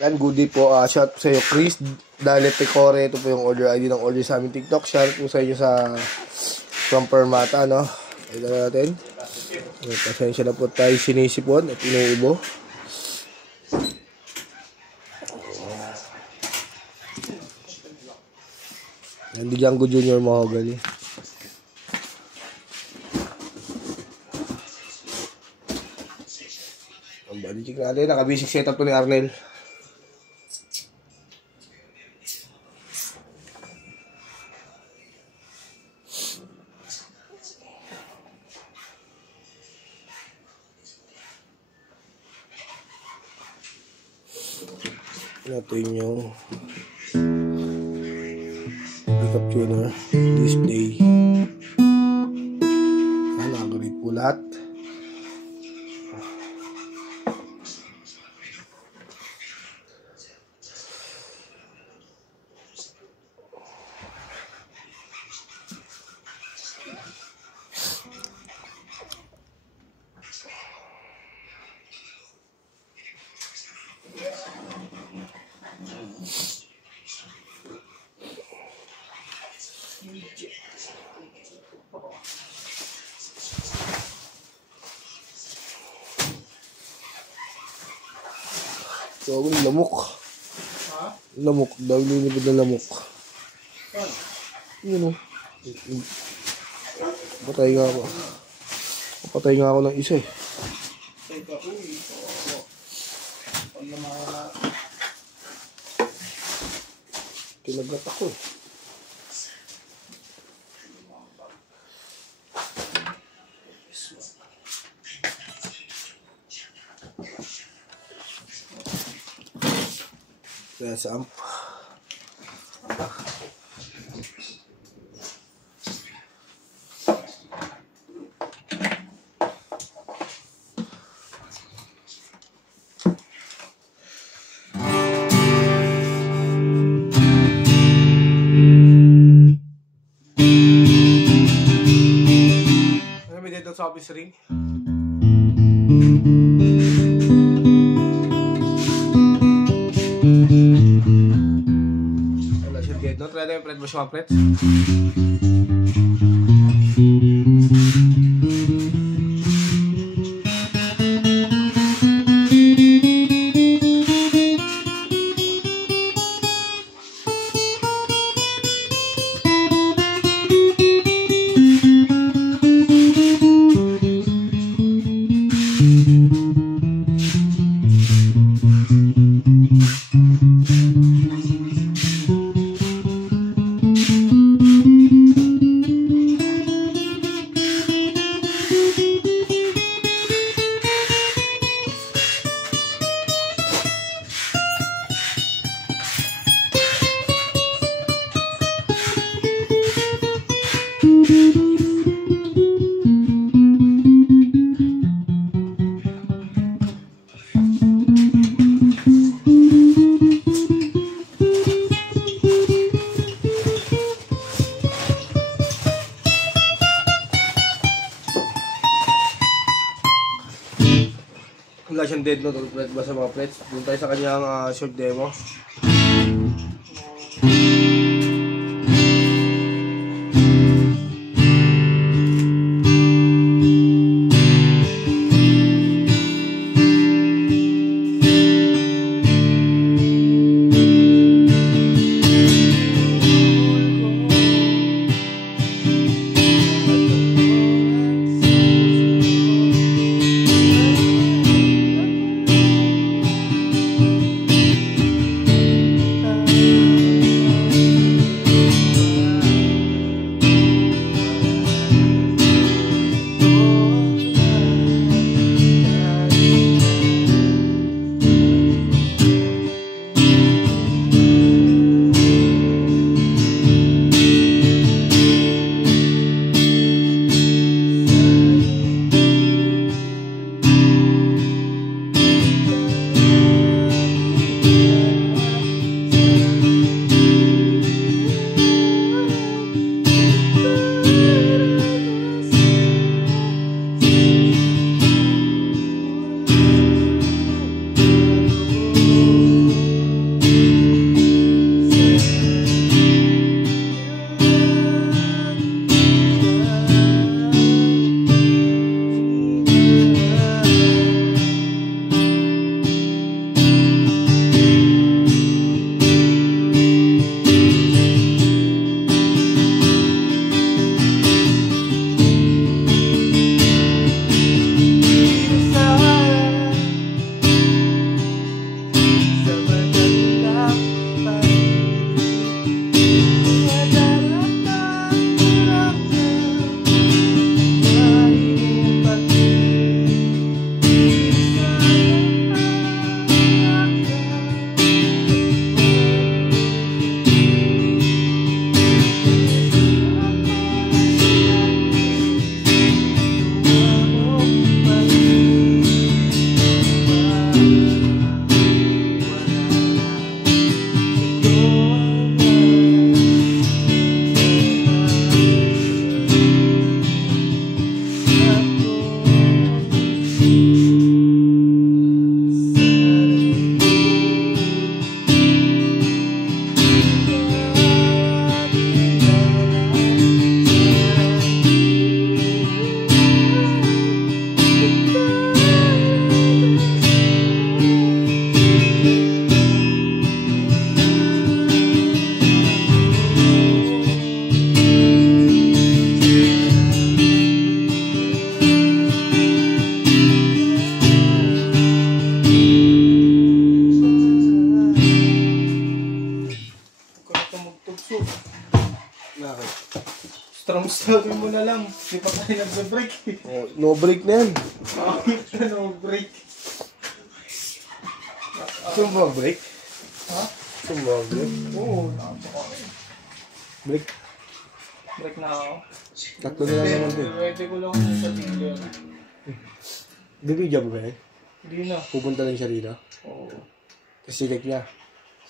Yan, good day po. Shout po sa iyo, Chris Dalet Pecore. Ito po yung order ID ng order sa aming TikTok. Shout po sa inyo sa from Permata, no? Ito na natin. Pasensya na po tayo sinisipon at inuubo. Yan, di Django Junior Mahogany. Ang balikin natin. Naka-basic setup po ni Arnel. Natin yung pickup tuner display. Nag-read po lahat. So, lamok. Ha? Lamok. Dahil nilipid na lamok. Yun o. Patay nga ako. Patay nga ako ng isa eh. Kinagat ako eh. Kaya sa amp. Ano may dito sa office ring? Wala siya dead, no? Try na yung fret mo siya, fret. Wala siyang dead, no? Fret ba sa mga frets? Doon tayo sa kanyang short demo. Sabi mo na lang, di pa tayo nag-break. Oh, no break na yan. Bakit ka no break? Gusto mo ba break? Ha? Gusto mo ba break? Oo, napaka. Break? Break na ako. Tatlo na lang naman din. Pwede ko lang sa tingin. Bibigyan mo ba eh? Hindi na. Pupunta lang siya rito. Oo. Tapos silik niya.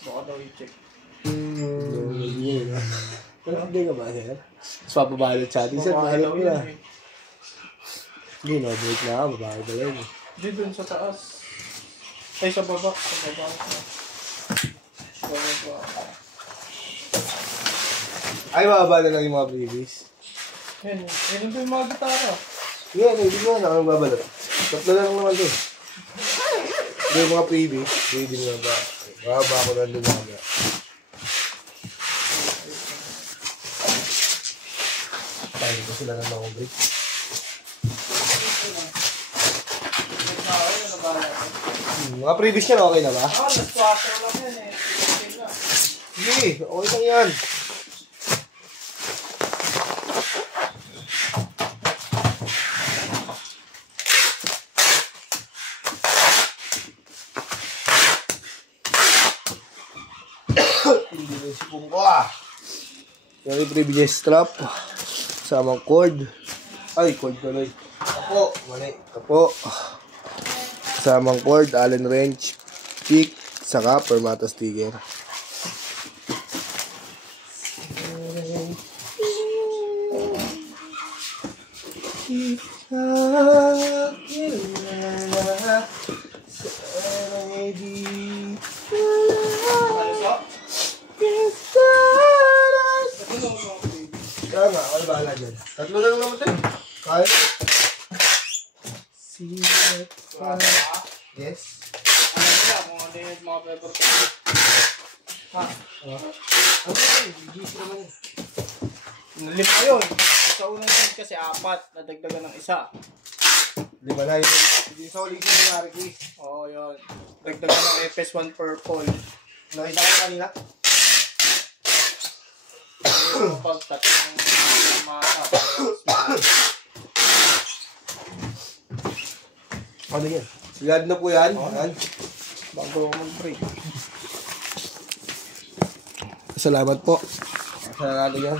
Baka daw i-check. Hindi na. Hindi ka ba, sir? Tapos papabalot sa atin, sir. Balot mo na. Hindi, no. Break na ako. Babae ba yun? Hindi dun sa taas. Ay, sa baba. Sa baba. Sa baba. Ay, mababa na lang yung mga previous. Yan. Yan yung mga gitara. Yan, hindi mo na. Ano babalot? Tatlo na lang naman doon. Hindi yung mga previous. Hindi mo na ba? Mababa ako na doon na. Tayo ko sila na long break. Mga previous yan, okay na ba? Ah, nag-4 lang yan eh. Okay na. Sige, okay lang yan. Hindi na sipong ko ah. Yung previous strap. Samang cord. Ay, cord ko lang. Kapo. Mali. Kapo. Samang cord, Allen wrench, pick, saka permata sticker. Kaya nga, ako bahala dyan. Tatlo na lang naman tayo. Kaya na. Yes. Alam ko lang kung ano yung mga paper ko. Ha? Ano yun? GC naman yun. Lima yun. Sa unang set kasi 4. Nadagdagan ng isa. Lima na yun. Hindi sa ulit yung nangyari ko eh. Oo, yun. Dagdagan ng FS1 purple. Nakita ko kanina? Pag-touch ng mata. Ano yan? Sigad na po yan. Yan. Bago mag-break. Salamat po. Salamat yan.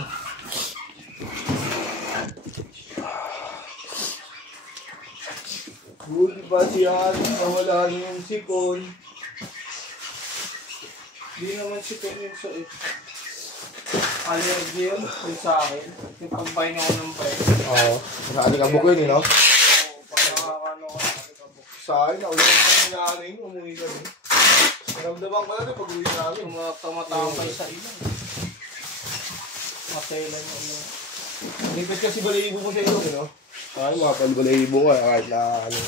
Huli ba siya? Nawala niyo yung sipon. Hindi naman si Penin sa allergy yun. Yung sa akin. Yung pag-buy ako ng bike. Oo. Sa alikabok yun, no? Oo, pag nakakano ka na alikabok. Sa akin, naulit kami namin. Umuwi kami. Naramdaman ko natin pag-uwi namin. Tumatambay sa ilan. Matailan mo ano. Nipit kasi balayibo mo sa ilong, no? Ay, mga palbalayibo ka. Kahit na ano.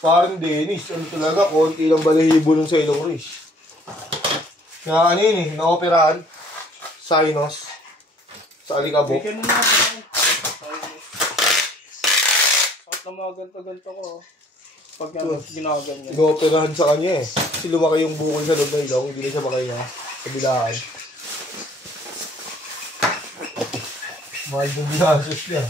Parang Dennis, ano talaga, konti lang balayibo nun sa ilong, Rish. Na ano yun eh, na-operahan. Sinus. Sa alikabok. Bigyan mo na ako. Sakit na mga ganto-ganto ko. Pag ginaganyan. Na-operahan sa kanya eh. Kasi lumaki yung bukol sa loob ng ilong, hindi na siya makahinga. Kabilaan. Mahal yung binasos niya.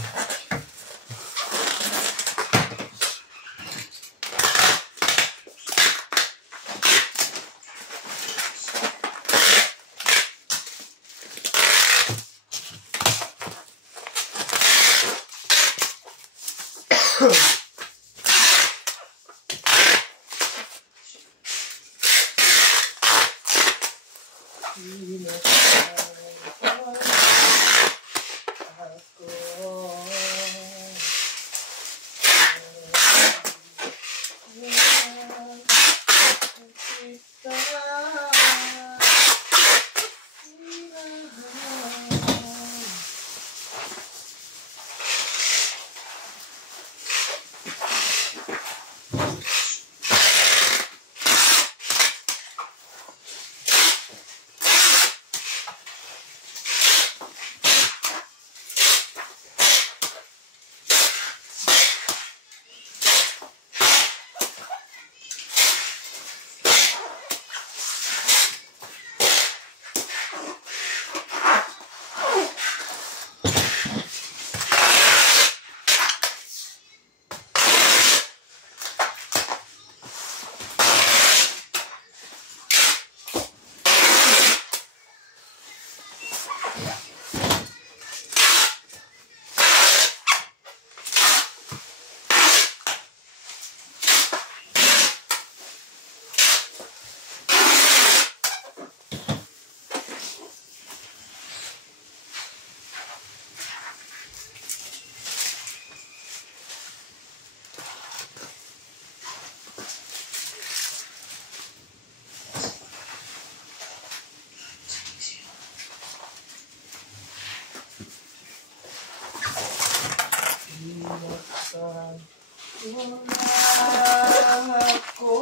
Wala ako